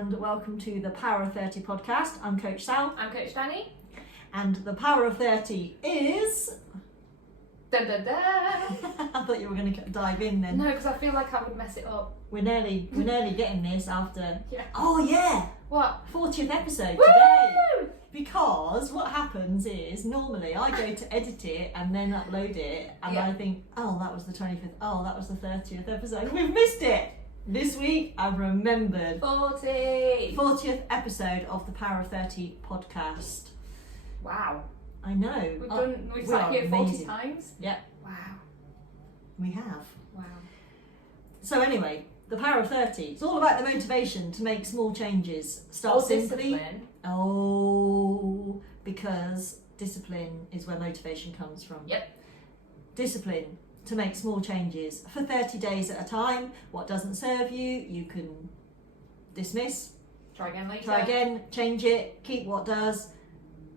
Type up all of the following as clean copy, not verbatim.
and welcome to the Power of 30 podcast. I'm Coach Sal. I'm Coach Danny. And the Power of 30 is... Da, da, da. I thought you were going to dive in then. No, because I feel like I would mess it up. We're nearly getting this after... Yeah. Oh yeah! What? 40th episode Woo! today! Because what happens is, normally I go to edit it and then upload it and I think, oh, that was the 25th, oh, that was the 30th episode. We've missed it! This week I've remembered. 40th episode of the Power of 30 podcast. Wow. I know. We've sat here 40 amazing. times? Yeah. Wow. We have. Wow. So anyway, the Power of 30. It's all about the motivation to make small changes. Start simply. Discipline. Oh, because discipline is where motivation comes from. Yep. Discipline to make small changes for 30 days at a time. What doesn't serve you, you can dismiss. Try again later. Try again, change it, keep what does.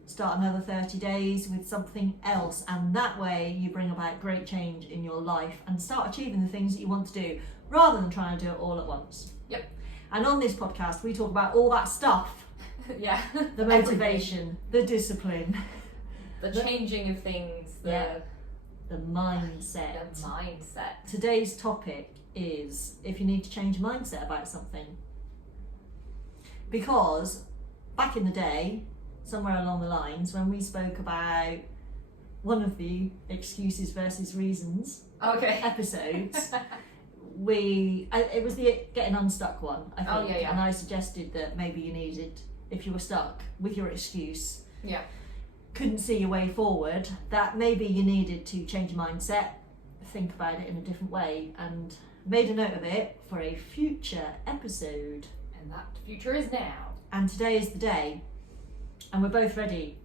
Start another 30 days with something else, and that way you bring about great change in your life and start achieving the things that you want to do rather than trying to do it all at once. Yep. And on this podcast we talk about all that stuff. Yeah. The motivation, the discipline, the changing of things, the mindset. The mindset. Today's topic is if you need to change your mindset about something. Because back in the day, somewhere along the lines, when we spoke about one of the excuses versus reasons episodes, it was the getting unstuck one, I think. Oh, yeah. And I suggested that maybe you needed, if you were stuck with your excuse, couldn't see your way forward, that maybe you needed to change your mindset, think about it in a different way, and made a note of it for a future episode. And that future is now. And today is the day. And we're both ready.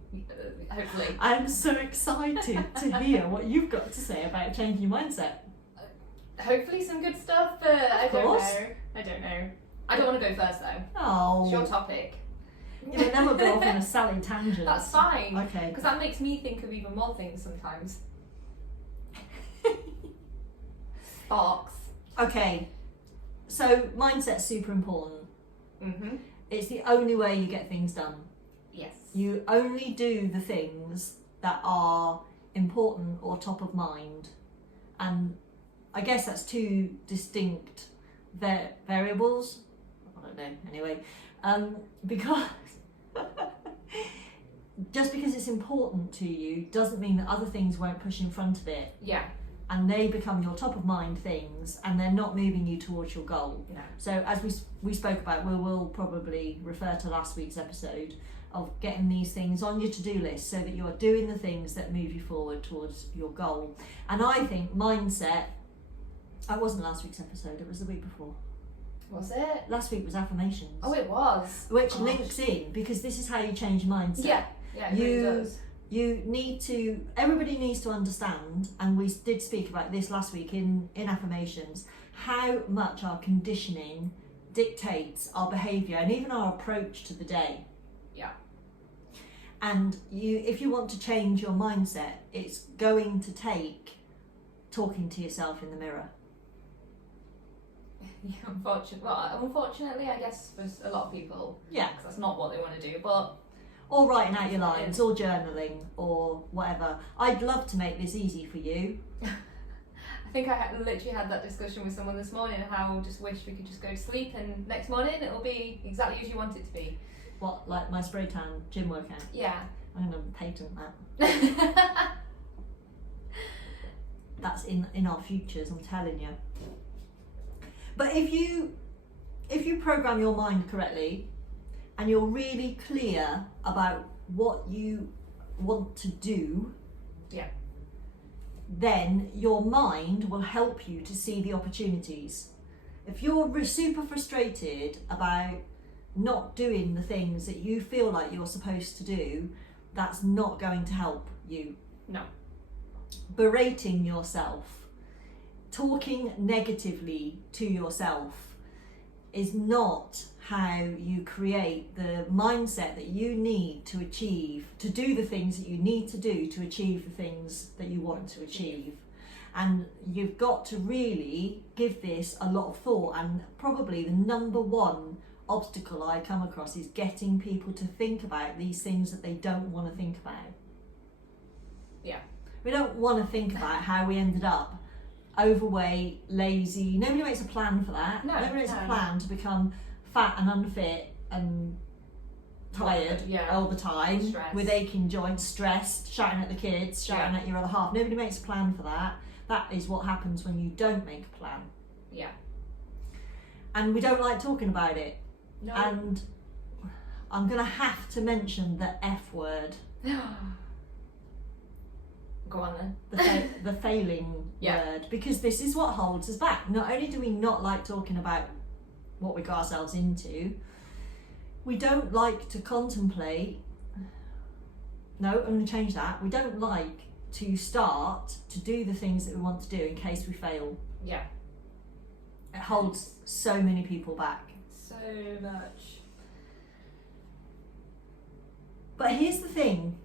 Hopefully. I'm so excited to hear what you've got to say about changing your mindset. Hopefully some good stuff, but I don't know. I don't want to go first though. Oh. It's your topic. Yeah, but then we'll go off on a Sally tangent. That's fine. Okay. Because that makes me think of even more things sometimes. Sparks. Okay. So mindset's super important. Mm-hmm. It's the only way you get things done. Yes. You only do the things that are important or top of mind. And I guess that's two distinct variables. I don't know, anyway. Because just because it's important to you doesn't mean that other things won't push in front of it. Yeah. And they become your top of mind things and they're not moving you towards your goal. No. So as we spoke about, we will probably refer to last week's episode of getting these things on your to-do list so that you're doing the things that move you forward towards your goal. And I think mindset, that wasn't last week's episode, it was the week before. Was it? Last week was affirmations. Oh, it was. Which links in, because this is how you change your mindset. Yeah, it really does. You need to, everybody needs to understand, and we did speak about this last week in affirmations, how much our conditioning dictates our behaviour and even our approach to the day. Yeah. And if you want to change your mindset, it's going to take talking to yourself in the mirror. Yeah, unfortunately, I guess for a lot of people, Yeah. because that's not what they want to do, but... Or writing out your lines, or journaling, or whatever. I'd love to make this easy for you. I think I literally had that discussion with someone this morning, how I just wish we could just go to sleep and next morning it'll be exactly as you want it to be. What, like my spray tan gym workout? Yeah. I'm going to patent that. That's in our futures, I'm telling you. But if you program your mind correctly and you're really clear about what you want to do, then your mind will help you to see the opportunities. If you're super frustrated about not doing the things that you feel like you're supposed to do, that's not going to help you. No. Berating yourself, talking negatively to yourself is not how you create the mindset that you need to achieve, to do the things that you need to do to achieve the things that you want to achieve. And you've got to really give this a lot of thought, and probably the number one obstacle I come across is getting people to think about these things that they don't want to think about. Yeah. We don't want to think about how we ended up overweight, lazy. Nobody makes a plan for that. No, Nobody makes no. a plan to become fat and unfit and tired all the time, Stressed. with aching joints, stressed, shouting at the kids, shouting at your other half. Nobody makes a plan for that. That is what happens when you don't make a plan. Yeah. And we don't like talking about it. No. And I'm going to have to mention the F word. Go on then. The failing word, because this is what holds us back. Not only do we not like talking about what we got ourselves into, we don't like to contemplate. No, I'm going to change that. We don't like to start to do the things that we want to do in case we fail. Yeah. It holds so many people back. So much. But here's the thing.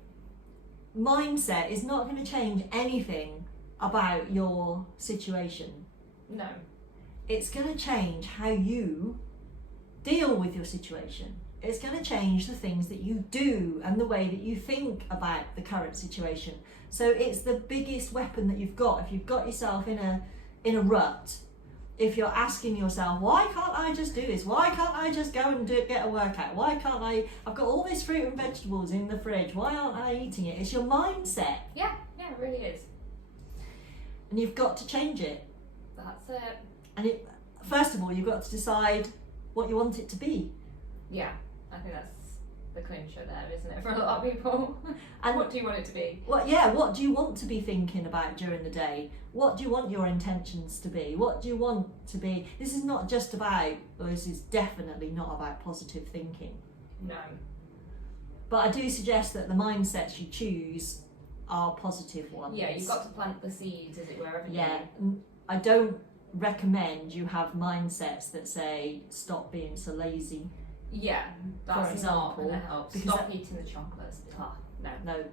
Mindset is not going to change anything about your situation. No. It's going to change how you deal with your situation. It's going to change the things that you do and the way that you think about the current situation. So it's the biggest weapon that you've got. If you've got yourself in a rut, if you're asking yourself, why can't I just do this? Why can't I just go and get a workout? Why can't I? I've got all this fruit and vegetables in the fridge. Why aren't I eating it? It's your mindset. Yeah, it really is. And you've got to change it. That's it. And first of all, you've got to decide what you want it to be. Yeah, I think that's the clincher there, isn't it, for a lot of people? And what do you want it to be? What do you want to be thinking about during the day? What do you want your intentions to be? What do you want to be? This is not just about, or this is definitely not about positive thinking. No. But I do suggest that the mindsets you choose are positive ones. Yeah, you've got to plant the seeds, as it were, haven't Yeah, you? I don't recommend you have mindsets that say, stop being so lazy. Yeah, that's not going to help. because Stop eating the chocolates. No.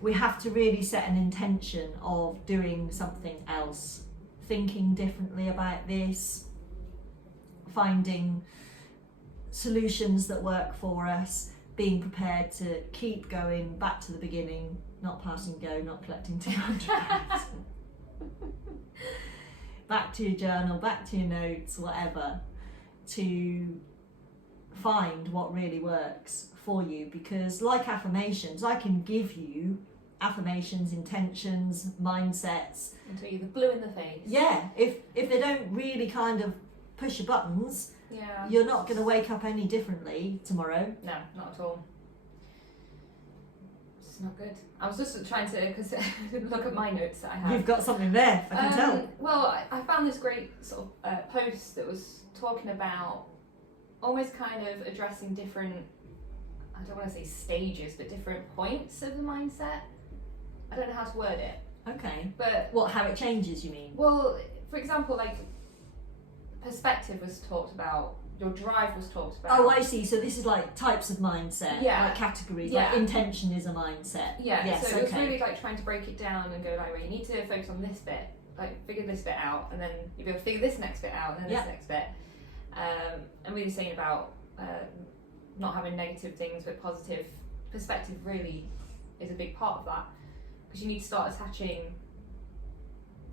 We have to really set an intention of doing something else, thinking differently about this, finding solutions that work for us, being prepared to keep going back to the beginning, not passing go, not collecting 200 pounds. Back to your journal, back to your notes, whatever, to find what really works for you. Because like affirmations, I can give you affirmations, intentions, mindsets Until you're the blue in the face. Yeah, if they don't really kind of push your buttons, Yeah. you're not going to wake up any differently tomorrow. No, not at all. It's not good. I was just trying to look at my notes that I have. You've got something there, I can tell. Well, I found this great sort of post that was talking about almost kind of addressing different, I don't want to say stages, but different points of the mindset. I don't know how to word it. Okay. But How it changes, you mean? well, for example, like perspective was talked about, your drive was talked about. Oh, I see. So this is like types of mindset, Yeah. like categories. Yeah. Like intention is a mindset. Yeah, Yes, so it was okay. really like trying to break it down and go like, right, you need to focus on this bit, like figure this bit out, and then you'll be able to figure this next bit out, and then Yeah. this next bit. And really saying about not having negative things, but positive perspective really is a big part of that, because you need to start attaching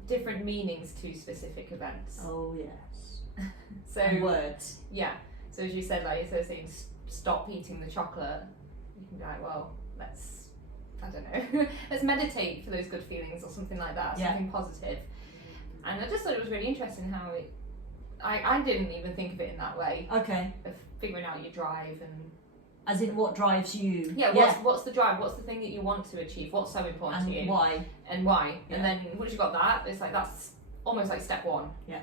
different meanings to specific events. Oh, yes. So And words. yeah, so as you said, like instead of saying stop eating the chocolate, you can be like, well, let's, I don't know, let's meditate for those good feelings or something like that, Yeah. something positive. And I just thought it was really interesting how I didn't even think of it in that way, Okay. of figuring out your drive and As in what drives you. what's the drive, what's the thing that you want to achieve, what's so important And to you, why. and why. Yeah. And then once you've got that, it's like that's almost like step one. Yeah.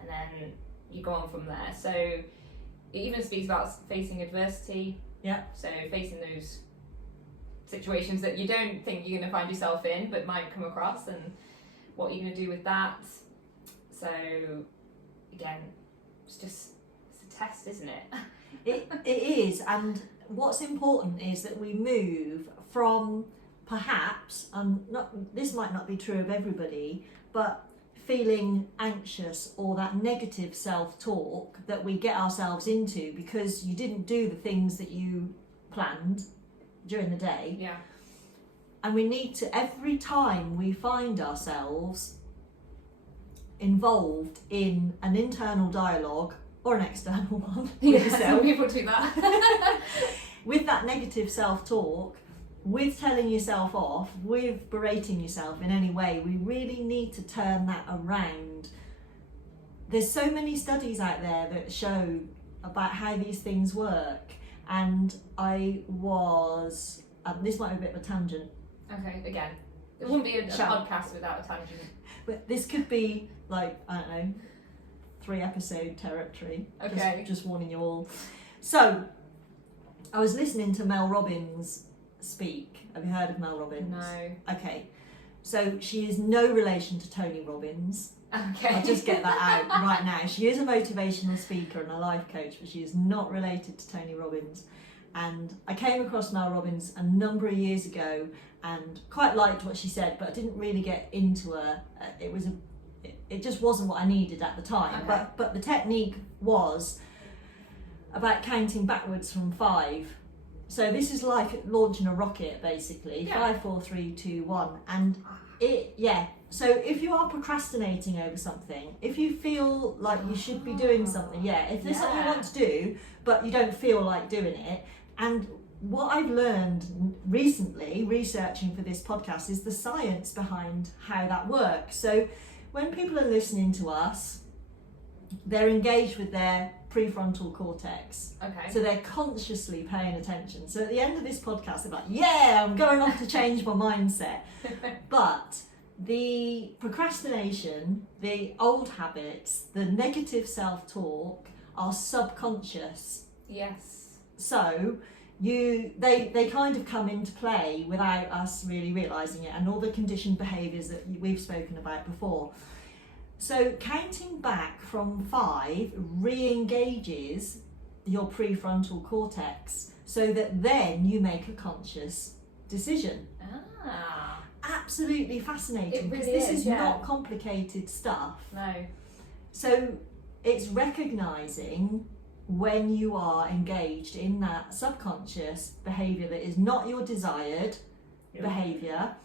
And then you go on from there. So it even speaks about facing adversity. Yeah. So facing those situations that you don't think you're going to find yourself in, but might come across, and what you're going to do with that. So again, it's a test, isn't it? It is, and what's important is that we move from perhaps, this might not be true of everybody, but feeling anxious or that negative self-talk that we get ourselves into because you didn't do the things that you planned during the day. Yeah. And we need to, every time we find ourselves involved in an internal dialogue or an external one with yourself, some people do that. with that negative self-talk, with telling yourself off, with berating yourself in any way, we really need to turn that around. There's so many studies out there that show about how these things work, and I was, this might be a bit of a tangent. Okay, again, it wouldn't be a podcast without a tangent. But this could be like, I don't know, 3-episode territory. Okay. Just warning you all. So, I was listening to Mel Robbins speak. Have you heard of Mel Robbins? No. Okay. So she is no relation to Tony Robbins. Okay. I'll just get that out right now. She is a motivational speaker and a life coach, but she is not related to Tony Robbins. And I came across Mel Robbins a number of years ago and quite liked what she said, but I didn't really get into her. It just wasn't what I needed at the time. Okay. But the technique was about counting backwards from 5. So this is like launching a rocket, basically. Yeah. 5, 4, 3, 2, 1, and So if you are procrastinating over something, if you feel like you should be doing something, if there's something you want to do but you don't feel like doing it, and what I've learned recently researching for this podcast is the science behind how that works. So when people are listening to us, they're engaged with their prefrontal cortex. Okay. So they're consciously paying attention. So at the end of this podcast, they're like, yeah, I'm going off to change my mindset. But the procrastination, the old habits, the negative self-talk are subconscious. Yes. So they kind of come into play without us really realising it, and all the conditioned behaviours that we've spoken about before. So counting back from 5 re-engages your prefrontal cortex so that then you make a conscious decision. Ah. Absolutely fascinating, because really this is yeah. not complicated stuff. No. So it's recognising when you are engaged in that subconscious behaviour that is not your desired behaviour.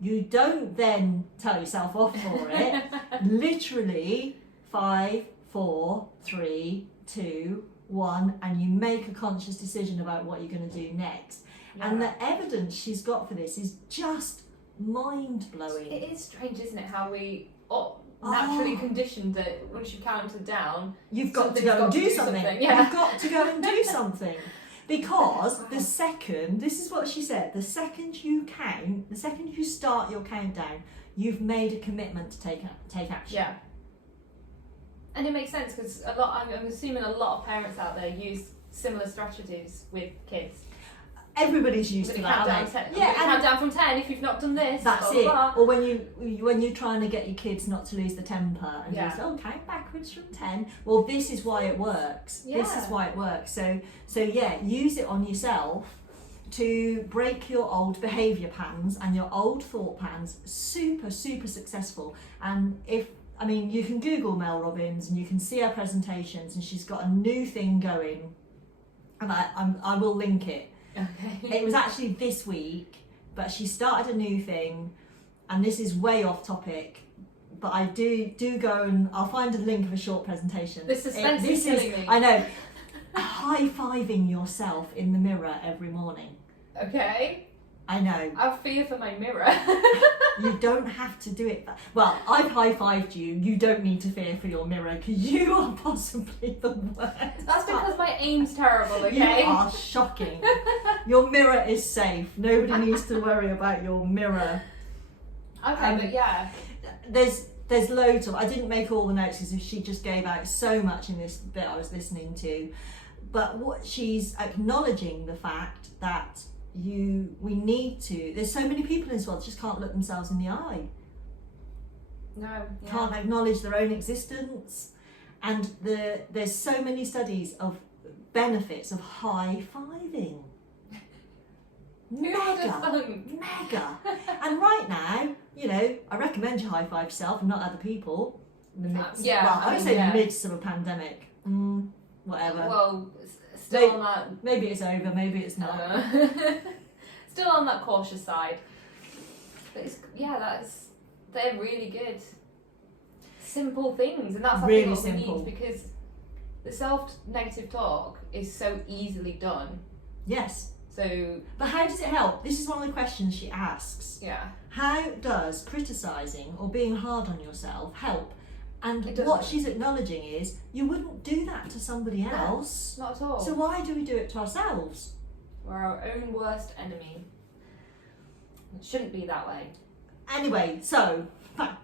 You don't then tell yourself off for it. Literally 5, 4, 3, 2, 1, and you make a conscious decision about what you're going to do next. Yeah. And the evidence she's got for this is just mind-blowing. It is strange, isn't it, how we naturally conditioned that once you counted down, you've got to go and do something. Yeah. You've got to go and do something. Because the second, this is what she said, the second you count, the second you start your countdown, you've made a commitment to take action. Yeah. And it makes sense, because I'm assuming a lot of parents out there use similar strategies with kids. Everybody's used With to the that. countdown, countdown from 10 if you've not done this. That's blah, it. blah, blah. Or when you're trying to get your kids not to lose the temper and just count backwards from 10. Well, this is why it works. Yeah. This is why it works. So use it on yourself to break your old behaviour patterns and your old thought patterns. Super, super successful. And you can Google Mel Robbins and you can see her presentations, and she's got a new thing going, and I will link it. Okay. It was actually this week, but she started a new thing, and this is way off topic, but I do go, and I'll find a link of a short presentation. The suspense is killing me. I know. High-fiving yourself in the mirror every morning. Okay. I know. I fear for my mirror. You don't have to do it. Well, I've high-fived you. You don't need to fear for your mirror, because you are possibly the worst. That's because my aim's terrible, okay? You are shocking. Your mirror is safe. Nobody needs to worry about your mirror. Okay, but yeah. There's loads of, I didn't make all the notes because she just gave out so much in this bit I was listening to. But what she's acknowledging the fact that we need to, there's so many people in this world that just can't look themselves in the eye. No. Yeah. Can't acknowledge their own existence. And there's so many studies of benefits of high-fiving. Mega. And right now, you know, I recommend you high five yourself and not other people. In the midst, I would say the midst of a pandemic. Whatever. Well, still on that. Maybe it's over, maybe it's not. Still on that cautious side. But they're really good. Simple things, and that's really what we simple. need, because the self-negative talk is so easily done. Yes. So, but how does it help? This is one of the questions she asks. Yeah. How does criticising or being hard on yourself help? And It doesn't. what she's acknowledging is you wouldn't do that to somebody else. Not at all. So why do we do it to ourselves? We're our own worst enemy. It shouldn't be that way. Anyway, so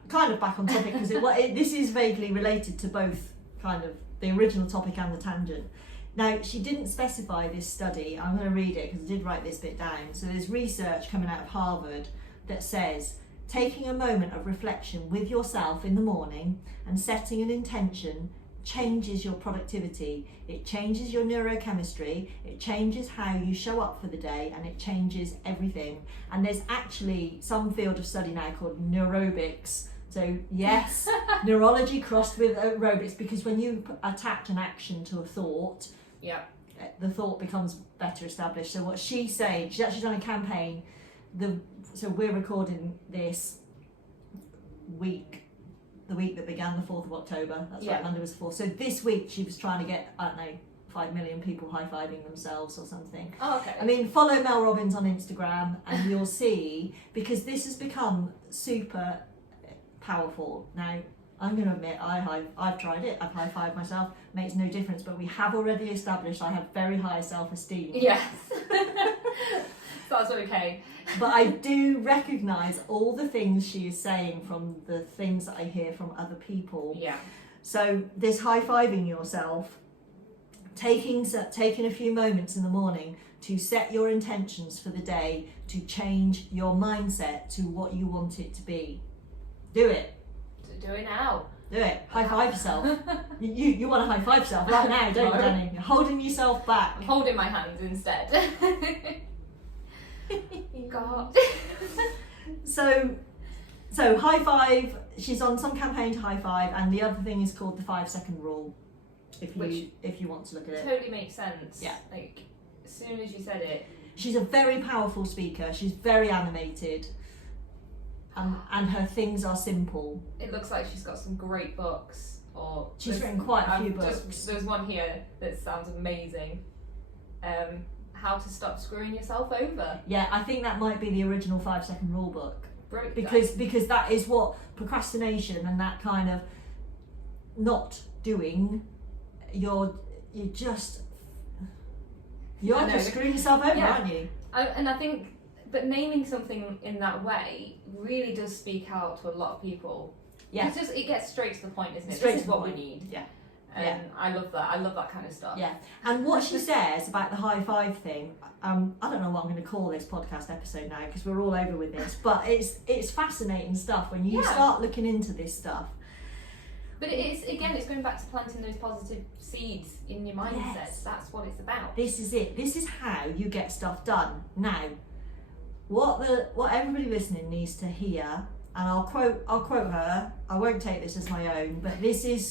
kind of back on topic, because this is vaguely related to both kind of the original topic and the tangent. Now, she didn't specify this study. I'm going to read it because I did write this bit down. So there's research coming out of Harvard that says taking a moment of reflection with yourself in the morning and setting an intention changes your productivity. It changes your neurochemistry. It changes how you show up for the day, and it changes everything. And there's actually some field of study now called neurobics. So yes, neurology crossed with aerobics, because when you attach an action to a thought, the thought becomes better established. So what she's saying, she's actually done a campaign. So we're recording this the week that began the 4th of October. That's right, Monday was the 4th. So this week she was trying to get, I don't know, 5 million people high-fiving themselves or something. Oh, okay. I mean, follow Mel Robbins on Instagram and you'll see, because this has become super powerful. Now, I'm going to admit, I've tried it. I've high-fived myself. Makes no difference, but we have already established I have very high self-esteem. Yes. That's okay. But I do recognise all the things she is saying from the things that I hear from other people. Yeah. So this high-fiving yourself, taking a few moments in the morning to set your intentions for the day, to change your mindset to what you want it to be. Do it. Do it now. Do it. High five yourself. you want to high five yourself right now, don't you, Danny? You're holding yourself back. I'm holding my hands instead. God. So high five. She's on some campaign to high five, and the other thing is called the 5-second rule. If you want to look at it, Totally makes sense. Yeah. Like, as soon as you said it. She's a very powerful speaker. She's very animated, and her things are simple. It looks like she's got some great books. Or she's written quite a few books. There's one here that sounds amazing. How to stop screwing yourself over. Yeah, I think that might be the original 5-second rule book. Brilliant. Because that is what procrastination and that kind of not doing, you're just screwing yourself over, aren't you? And I think, but naming something in that way really does speak out to a lot of people. Yeah. It gets straight to the point, isn't it? Straight This to is the what point. we need. Yeah. And I love that. I love that kind of stuff. Yeah. And what she says about the high five thing, I don't know what I'm going to call this podcast episode now, because we're all over with this, but it's fascinating stuff when you start looking into this stuff. But it's going back to planting those positive seeds in your mindset. Yes. That's what it's about. This is it. This is how you get stuff done. Now, what everybody listening needs to hear, and I'll quote her. I won't take this as my own, but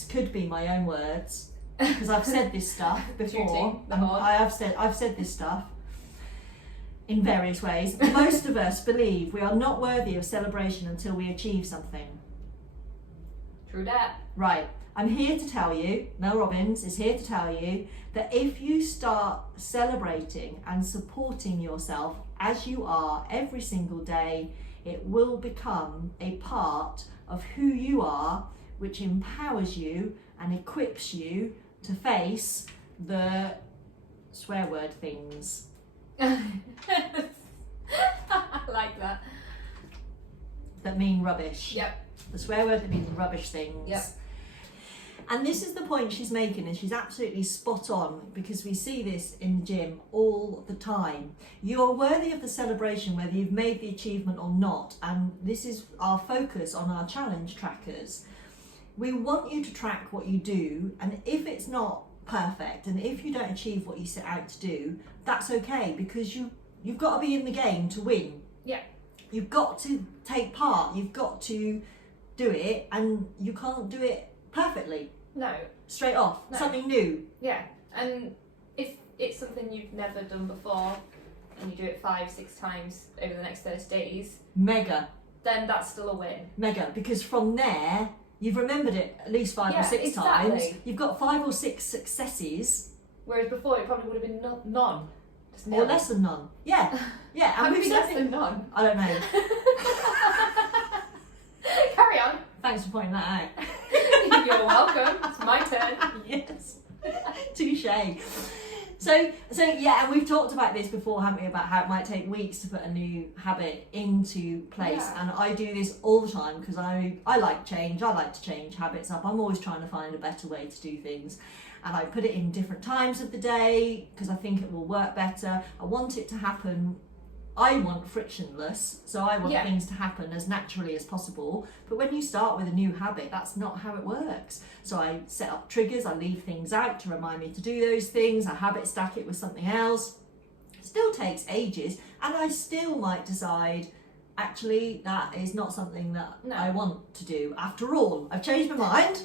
could be my own words, because I've said this stuff before. I've said this stuff in various ways. Most of us believe we are not worthy of celebration until we achieve something. True that. Right. I'm here to tell you, Mel Robbins is here to tell you, that if you start celebrating and supporting yourself as you are every single day, it will become a part of who you are, which empowers you and equips you to face the swear word things. I like that. That mean rubbish. Yep. The swear word that means rubbish things. Yep. And this is the point she's making, and she's absolutely spot on, because we see this in the gym all the time. You are worthy of the celebration whether you've made the achievement or not, and this is our focus on our challenge trackers. We want you to track what you do, and if it's not perfect, and if you don't achieve what you set out to do, that's okay, because you You've got to be in the game to win. Yeah. You've got to take part. You've got to do it, and you can't do it perfectly. No. Straight off. No. Something new. Yeah. And if it's something you've never done before, and you do it 5-6 times over the next 30 days, Mega. then that's still a win. Mega. Because from there, you've remembered it at least 5 or 6 times. You've got 5 or 6 successes. Whereas before, it probably would have been none. Just Or less than none. Yeah. Yeah. How And would we've be said less than none? I don't know. Carry on. Thanks for pointing that out. You're welcome. It's my turn. Yes. Touche. So yeah, and we've talked about this before, haven't we, about how it might take weeks to put a new habit into place. Yeah. And I do this all the time because I like change. I like to change habits up. I'm always trying to find a better way to do things. And I put it in different times of the day because I think it will work better. I want it to happen. I want frictionless, so I want things to happen as naturally as possible. But when you start with a new habit, that's not how it works. So I set up triggers, I leave things out to remind me to do those things, I habit stack it with something else. It still takes ages, and I still might decide, actually, that is not something that I want to do. After all, I've changed my mind.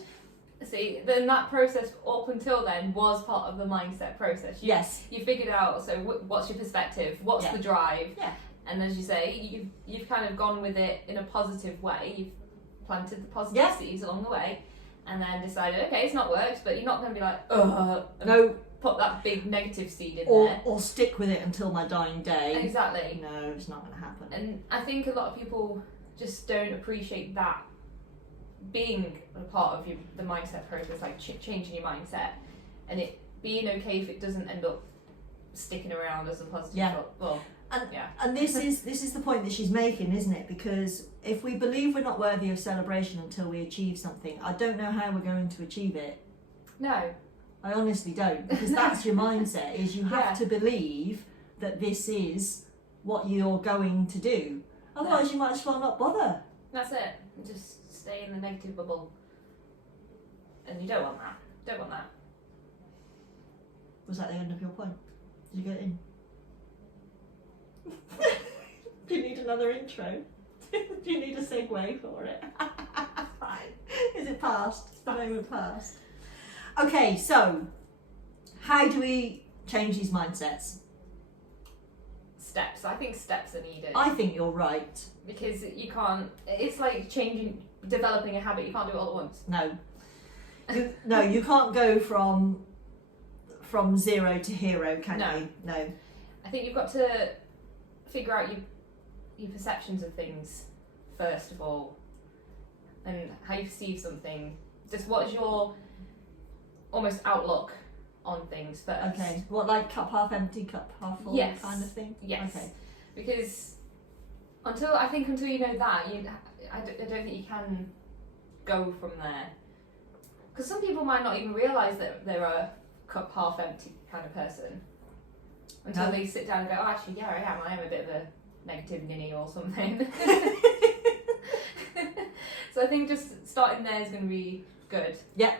See, then that process up until then was part of the mindset process. Yes. You figured out, so what's your perspective? What's the drive? Yeah. And as you say, you've kind of gone with it in a positive way. You've planted the positive seeds along the way, and then decided, okay, it's not worked, but you're not going to be like, no, put that big negative seed in or, there. Or stick with it until my dying day. Exactly. No, it's not going to happen. And I think a lot of people just don't appreciate that being a part of the mindset process, like changing your mindset, and it being okay if it doesn't end up sticking around as a positive And this is the point that she's making, isn't it? Because if we believe we're not worthy of celebration until we achieve something, I don't know how we're going to achieve it. No, I honestly don't, because that's your mindset, is you have to believe that this is what you're going to do. Otherwise you might as well not bother. That's it. Just stay in the negative bubble, and you don't want that. Don't want that. Was that the end of your point? Did you get in? Do you need another intro? Do you need a segue for it? Fine. Is it past? Is the moment past? Okay, so how do we change these mindsets? Steps. I think steps are needed. I think you're right. Because you can't. It's like developing a habit. You can't do it all at once. No, you can't go from 0 to hero, can you? No. I think you've got to figure out your perceptions of things first of all, and how you perceive something. Just what is your almost outlook on things first. Okay. What, like cup half empty, cup half full kind of thing? Yes. Okay. Because until you know that, I don't think you can go from there. Because some people might not even realise that they're a cup half empty kind of person until they sit down and go, oh, actually, yeah, I am a bit of a negative ninny or something. So I think just starting there is going to be good. Yeah.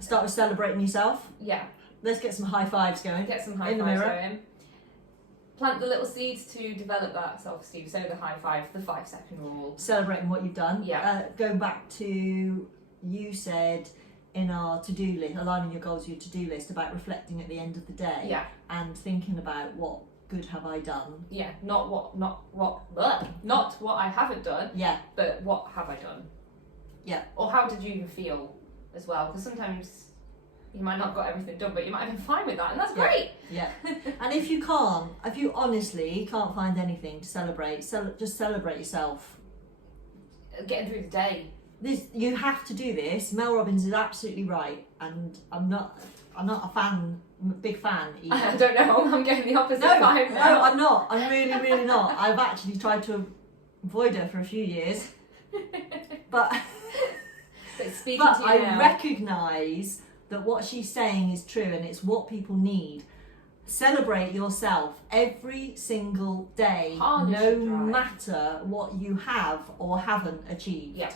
Start with celebrating yourself. Yeah. Let's get some high fives going. Get some high in the fives mirror. going. Plant the little seeds to develop that self-esteem. So the high five, the 5-second rule. Celebrating what you've done. Yeah. Going back to, you said in our to-do list, aligning your goals with your to-do list, about reflecting at the end of the day. Yeah. And thinking about what good have I done. Yeah. Not what I haven't done. Yeah. But what have I done? Yeah. Or how did you even feel as well? Because sometimes you might not got everything done, but you might have been fine with that, and that's great. Yeah. And if you honestly can't find anything to celebrate, just celebrate yourself. Getting through the day. You have to do this. Mel Robbins is absolutely right, and I'm not a big fan either. I don't know. I'm getting the opposite vibe. No, I'm not. I'm really not. I've actually tried to avoid her for a few years, but I recognise that what she's saying is true, and it's what people need. Celebrate yourself every single day, no matter what you have or haven't achieved. Yeah.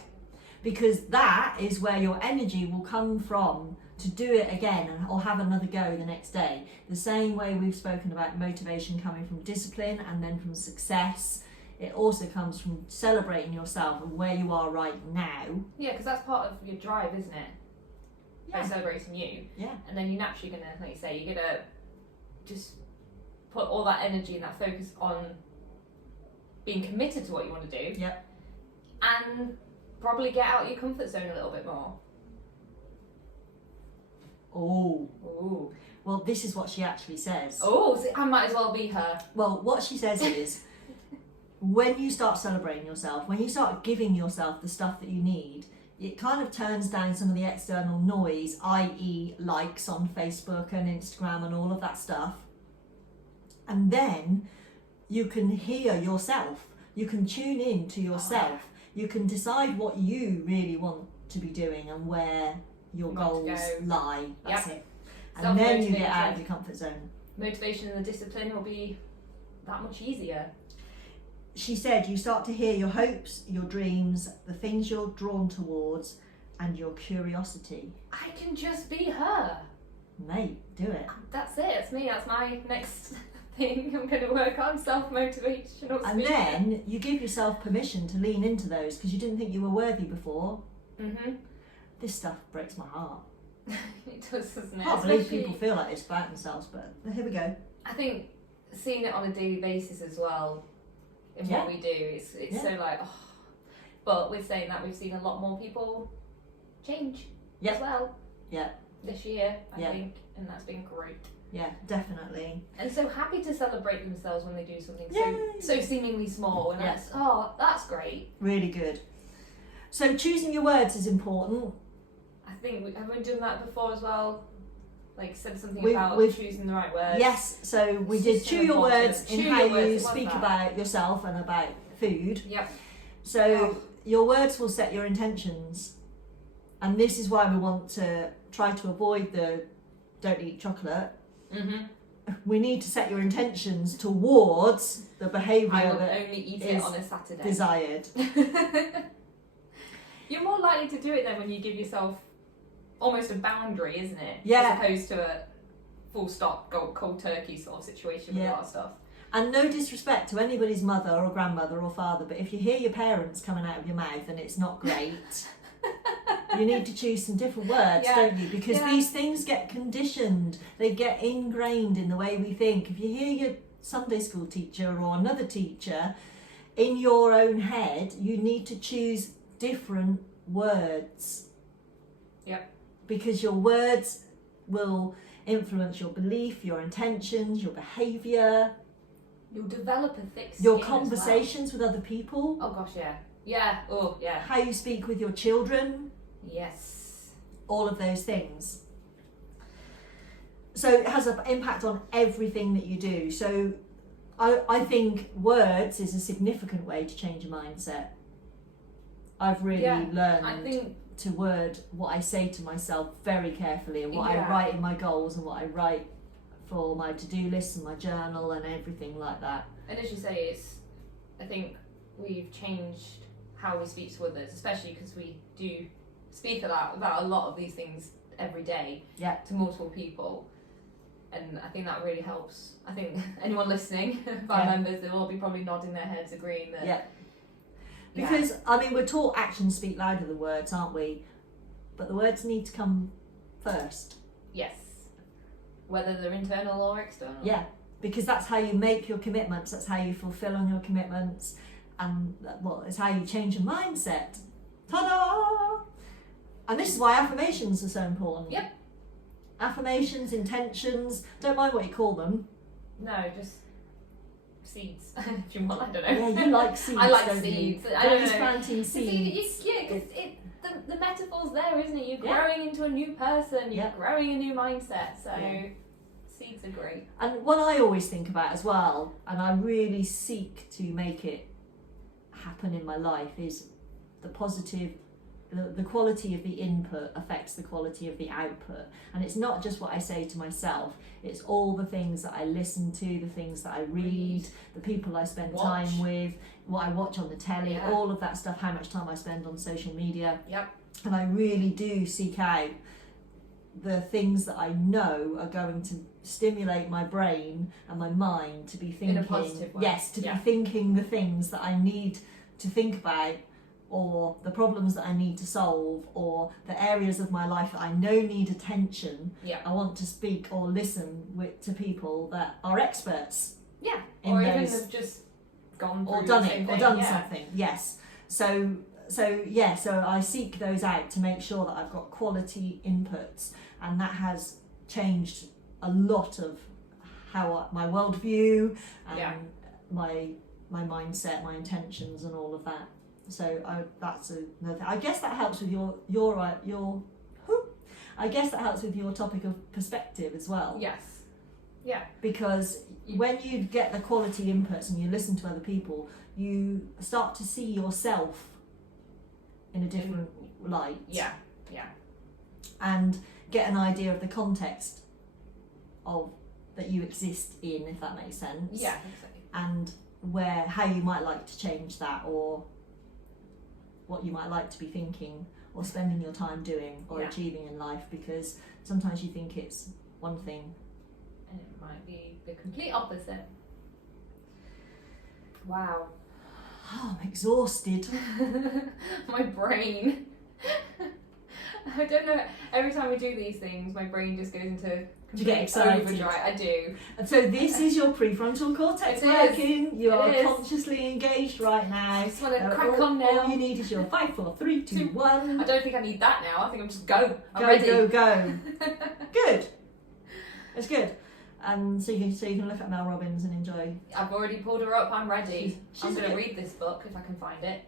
Because that is where your energy will come from to do it again or have another go the next day. The same way we've spoken about motivation coming from discipline and then from success, it also comes from celebrating yourself and where you are right now. Yeah, because that's part of your drive, isn't it? By celebrating you. Yeah. And then you're naturally going to, like you say, you're going to just put all that energy and that focus on being committed to what you want to do. Yep. And probably get out of your comfort zone a little bit more. Oh. Ooh. Well, this is what she actually says. Oh, so I might as well be her. Well, what she says is, when you start celebrating yourself, when you start giving yourself the stuff that you need, it kind of turns down some of the external noise, i.e. likes on Facebook and Instagram and all of that stuff. And then you can hear yourself. You can tune in to yourself. You can decide what you really want to be doing and where your goals lie. That's it. And then you get out of your comfort zone. Motivation and the discipline will be that much easier. She said you start to hear your hopes, your dreams, the things you're drawn towards, and your curiosity. I can just be her. Mate, do it. That's it. That's me. That's my next thing I'm going to work on, self-motivational And then you give yourself permission to lean into those because you didn't think you were worthy before. Mm-hmm. This stuff breaks my heart. It does, doesn't it? I can't believe people feel like this about themselves, but here we go. I think seeing it on a daily basis as well in what we do, it's so like, oh. But with saying that, we've seen a lot more people change as well. Yeah. This year, I think, and that's been great. Yeah, definitely. And so happy to celebrate themselves when they do something Yay. so seemingly small, and that's great. Really good. So choosing your words is important. I think have we done that before as well? Like said something about choosing the right words. Yes, so we did chew your words in how you speak about yourself and about food. Yep. So your words will set your intentions, and this is why we want to try to avoid the don't eat chocolate. Mm-hmm. We need to set your intentions towards the behaviour I will that only eat it on a Saturday. Desired. You're more likely to do it then when you give yourself almost a boundary, isn't it? Yeah. As opposed to a full stop, cold turkey sort of situation with a lot of stuff. And no disrespect to anybody's mother or grandmother or father, but if you hear your parents coming out of your mouth and it's not great, you need to choose some different words, don't you? Because these things get conditioned. They get ingrained in the way we think. If you hear your Sunday school teacher or another teacher in your own head, you need to choose different words. Yep. Because your words will influence your belief, your intentions, your behaviour. You'll develop a thick skin. Your conversations with other people. Oh gosh, yeah. Yeah, oh yeah. How you speak with your children. Yes. All of those things. So it has an impact on everything that you do. So I think words is a significant way to change your mindset. I've really learned to word what I say to myself very carefully, and what I write in my goals and what I write for my to-do list and my journal and everything like that. And as you say, I think we've changed how we speak to others, especially because we do speak about a lot of these things every day to multiple people. And I think that really helps. I think anyone listening, our members, they'll all be probably nodding their heads agreeing that because I mean, we're taught actions speak louder than words, aren't we? But the words need to come first. Yes. Whether they're internal or external. Yeah, because that's how you make your commitments, that's how you fulfill on your commitments, and it's how you change your mindset. Ta-da! And this is why affirmations are so important. Yep. Affirmations, intentions, don't mind what you call them. No, just seeds, if you want, I don't know. Yeah, you like seeds. I like don't seeds. You? I don't know. Planting seeds. Because the metaphor's there, isn't it? You're growing into a new person, you're growing a new mindset, so seeds are great. And what I always think about as well, and I really seek to make it happen in my life, is the positive. The quality of the input affects the quality of the output, and it's not just what I say to myself, it's all the things that I listen to, the things that I read, the people I spend time with, what I watch on the telly, all of that stuff, how much time I spend on social media. Yep. And I really do seek out the things that I know are going to stimulate my brain and my mind to be thinking in a positive way. Yes, to be thinking the things that I need to think about, or the problems that I need to solve, or the areas of my life that I know need attention. I want to speak or listen to people that are experts. Or even have just gone through or done the same it thing. or done something. Yes. So I seek those out to make sure that I've got quality inputs, and that has changed a lot of how my worldview and my mindset, my intentions, and all of that. So that's another thing. I guess that helps with your I guess that helps with your topic of perspective as well. Yes. Yeah. Because when you get the quality inputs and you listen to other people, you start to see yourself in a different light. Yeah. And get an idea of the context of that you exist in, if that makes sense. Yeah, exactly. And how you might like to change that, or what you might like to be thinking or spending your time doing or achieving in life, because sometimes you think it's one thing and it might be the complete opposite. Wow. Oh, I'm exhausted. My brain. I don't know. Every time we do these things, my brain just goes into Do you get excited? overdrive. I do. And so this is your prefrontal cortex It working. is. You It are is. consciously engaged right now. I just want to crack on now. All you need is your 5, 4, 3, 2, 1. I don't think I need that now. I think I'm just go. I'm Go, ready. go. Good. It's good. So you can look at Mel Robbins and enjoy. I've already pulled her up. I'm ready. She's I'm going a to bit- read this book if I can find it.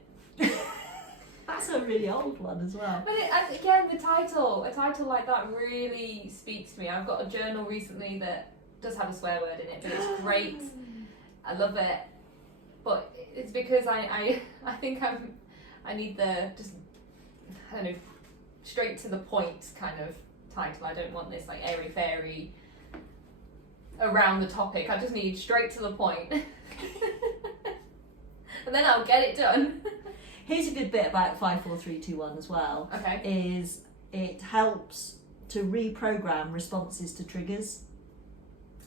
That's a really old one as well. But again, a title like that really speaks to me. I've got a journal recently that does have a swear word in it, but it's great. I love it. But it's because I think I need the just kind of straight to the point kind of title. I don't want this like airy fairy around the topic. I just need straight to the point. And then I'll get it done. Here's a good bit about 5, 4, 3, 2, 1 as well. Okay. Is it helps to reprogram responses to triggers.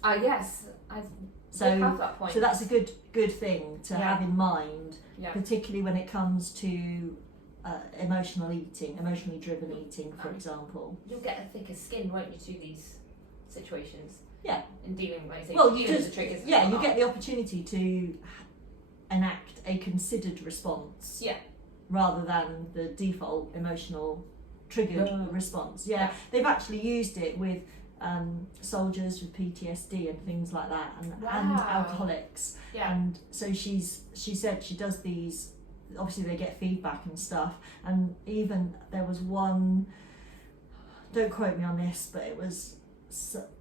Yes. I So have that point. So that's a good thing to have in mind, particularly when it comes to emotionally driven eating, for example. You'll get a thicker skin, won't you, to these situations? Yeah. In dealing with the triggers. You get the opportunity to enact a considered response. Yeah. Rather than the default emotional triggered response. Yeah. They've actually used it with soldiers with PTSD and things like that, and alcoholics. Yeah. And so she said she does these. Obviously, they get feedback and stuff. And even there was one. Don't quote me on this, but it was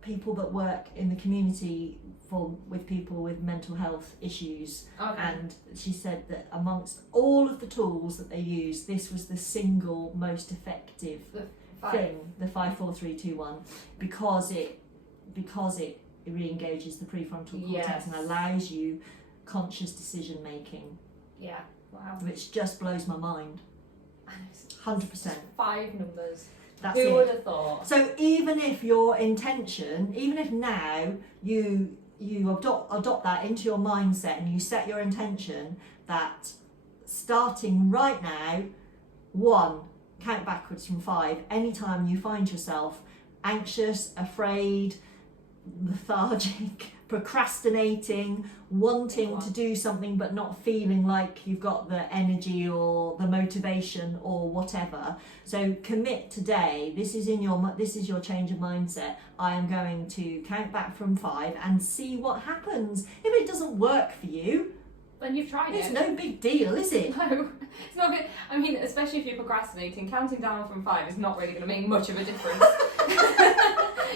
people that work in the community with people with mental health issues. Okay. And she said that amongst all of the tools that they use, this was the single most effective thing, the 5, 4, 3, 2, 1, because it re-engages the prefrontal cortex and allows you conscious decision making. Yeah. Wow. Which just blows my mind. 100%. 5 numbers. That's Who it. would have thought? So even if your intention, even if now you adopt that into your mindset and you set your intention that starting right now, 1, count backwards from 5, anytime you find yourself anxious, afraid, lethargic, procrastinating, wanting to do something but not feeling like you've got the energy or the motivation or whatever. So commit today. This is your change of mindset. I am going to count back from 5 and see what happens. If it doesn't work for you, then you've tried it's it. no big deal, is it? No, it's not good. I mean, especially if you're procrastinating, counting down from 5 is not really going to make much of a difference.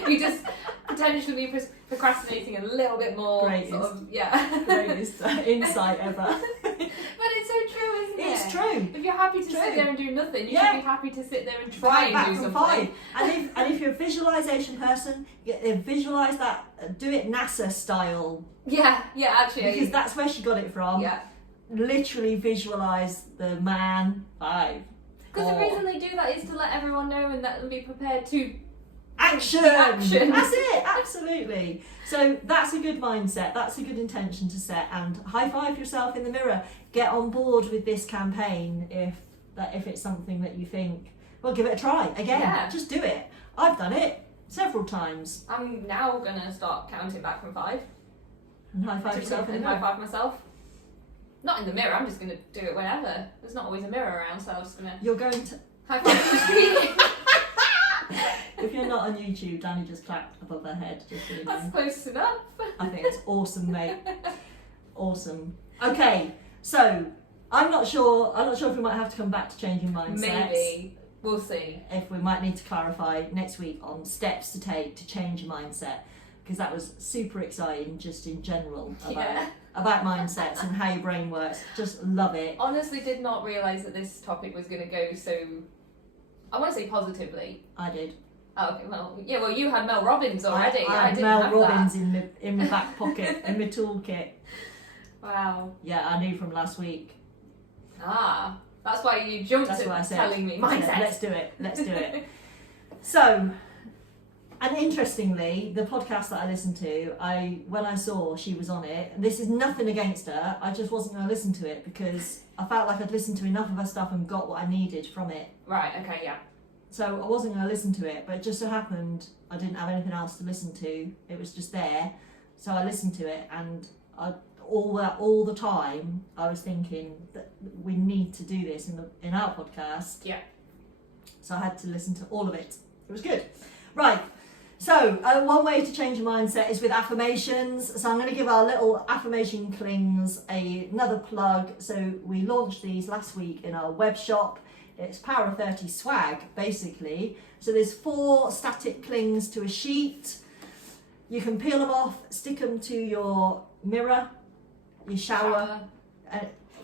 You just potentially be procrastinating a little bit more. Greatest insight ever. But it's so true, isn't it? It's true. If you're happy to sit there and do nothing, you should be happy to sit there and try Back and do from something. 5. And if you're a visualization person, visualize that. Do it NASA style. Yeah, actually. Because that's where she got it from. Yeah. Literally visualize the man 5. Because the reason they do that is to let everyone know and be prepared to Action! Action. That's it, absolutely. So that's a good mindset, that's a good intention to set, and high five yourself in the mirror. Get on board with this campaign if it's something that you think, well, give it a try. Again, just do it. I've done it several times. I'm now going to start counting back from 5. And high five yourself in the mirror. High five myself. Not in the mirror, I'm just going to do it whenever. There's not always a mirror around, so I'm just going to... You're going to... High five to the screen. If you're not on YouTube, Danny just clapped above her head. Just so you know. That's close enough. I think it's awesome, mate. Awesome. Okay, so I'm not sure if we might have to come back to changing mindsets. Maybe. We'll see. If we might need to clarify next week on steps to take to change your mindset, because that was super exciting just in general about mindsets and how your brain works. Just love it. Honestly did not realise that this topic was going to go so, I want to say positively. I did. Oh, okay, well, you had Mel Robbins already. I had didn't Mel have Robbins that. in my back pocket, in my toolkit. Wow. Yeah, I knew from last week. Ah, that's why you jumped at telling me mindset. Let's do it. So, and interestingly, the podcast that I listened to, when I saw she was on it, and this is nothing against her, I just wasn't going to listen to it because I felt like I'd listened to enough of her stuff and got what I needed from it. Right, okay, yeah. So I wasn't going to listen to it, but it just so happened I didn't have anything else to listen to. It was just there. So I listened to it, and all the time I was thinking that we need to do this in our podcast. Yeah. So I had to listen to all of it. It was good. Right. So one way to change your mindset is with affirmations. So I'm going to give our little affirmation clings another plug. So we launched these last week in our web shop. It's Power of 30 swag, basically. So there's 4 static clings to a sheet. You can peel them off, stick them to your mirror, your shower,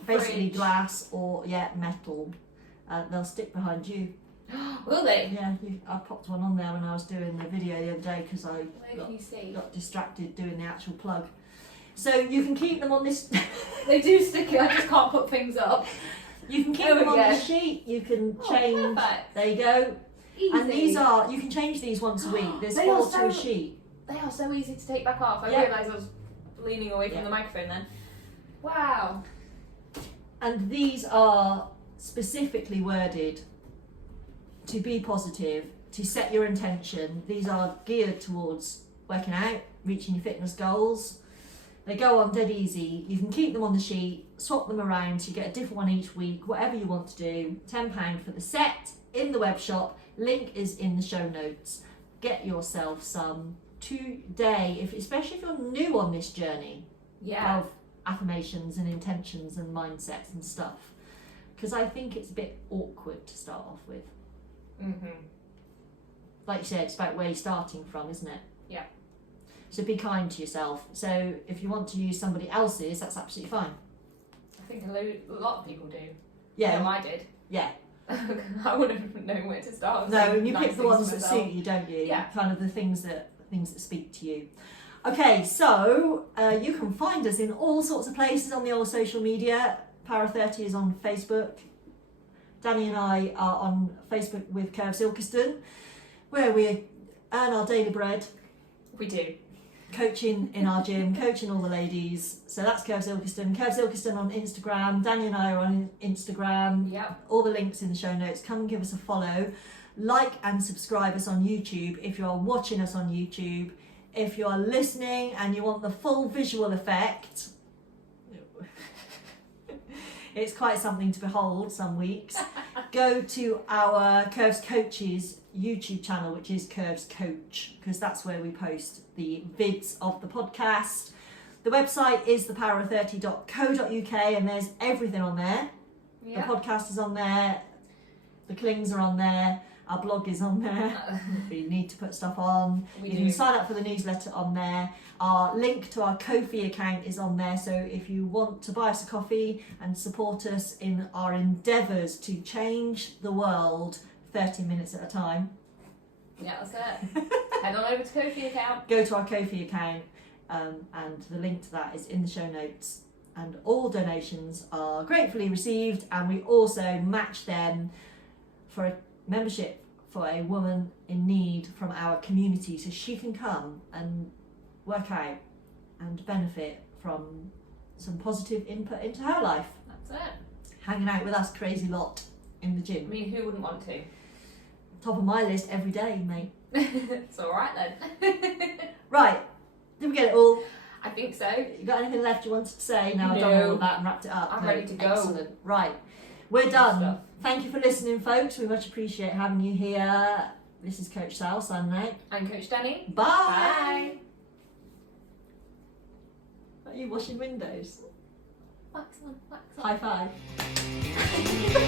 basically fridge. Glass or metal. They'll stick behind you. Will they? Yeah, I popped one on there when I was doing the video the other day because I Where can you see? got distracted doing the actual plug. So you can keep them on this. They do stick it, I just can't put things up. You can keep them on the sheet. You can change. Perfect. There you go. Easy. And you can change these once a week. There's They 4 are to a sheet. They are so easy to take back off. I Yeah. realised I was leaning away from the microphone then. Wow. And these are specifically worded to be positive, to set your intention. These are geared towards working out, reaching your fitness goals. They go on dead easy. You can keep them on the sheet, swap them around, so you get a different one each week, whatever you want to do. £10 for the set in the web shop. Link is in the show notes. Get yourself some today, especially if you're new on this journey of affirmations and intentions and mindsets and stuff. Because I think it's a bit awkward to start off with. Mm-hmm. Like you said, it's about where you're starting from, isn't it? Yeah. So be kind to yourself. So if you want to use somebody else's, that's absolutely fine. I think a lot of people do. Yeah. I did. Yeah. I wouldn't have known where to start. No, and you nice pick the things ones for that myself. suit you, don't you? Yeah. Kind of the things that speak to you. Okay, so you can find us in all sorts of places on the old social media. Power 30 is on Facebook. Danny and I are on Facebook with Curves Ilkeston, where we earn our daily bread. We do. Coaching in our gym, coaching all the ladies. So that's Curves Ilkeston. Curves Ilkeston on Instagram. Danny and I are on Instagram. Yep. All the links in the show notes. Come and give us a follow. Like and subscribe us on YouTube if you are watching us on YouTube. If you are listening and you want the full visual effect, it's quite something to behold some weeks. Go to our Curves Coaches YouTube channel, which is Curves Coach, because that's where we post the vids of the podcast. The website is thepowerof30.co.uk, and there's everything on there. Yeah. The podcast is on there, the clings are on there, our blog is on there. We need to put stuff on. You can sign up for the newsletter on there. Our link to our Kofi account is on there, so if you want to buy us a coffee and support us in our endeavours to change the world 30 minutes at a time. Yeah, that's it. Head on over to Kofi account. Go to our Kofi account, and the link to that is in the show notes. And all donations are gratefully received, and we also match them for a membership for a woman in need from our community so she can come and work out and benefit from some positive input into her life. That's it. Hanging out with us crazy lot in the I gym. mean, who wouldn't want to? Top of my list every day, mate. It's alright then. Right, did we get it all? I think so. You got anything left you wanted to say? Now I've done No. all of that and wrapped it up. I'm No, ready to go. Excellent. Right, we're done. Stuff. Thank you for listening, folks. We much appreciate having you here. This is Coach Sal signing out. I'm Coach Danny. Bye. Bye. Are you washing windows? Wax on, wax on. High five.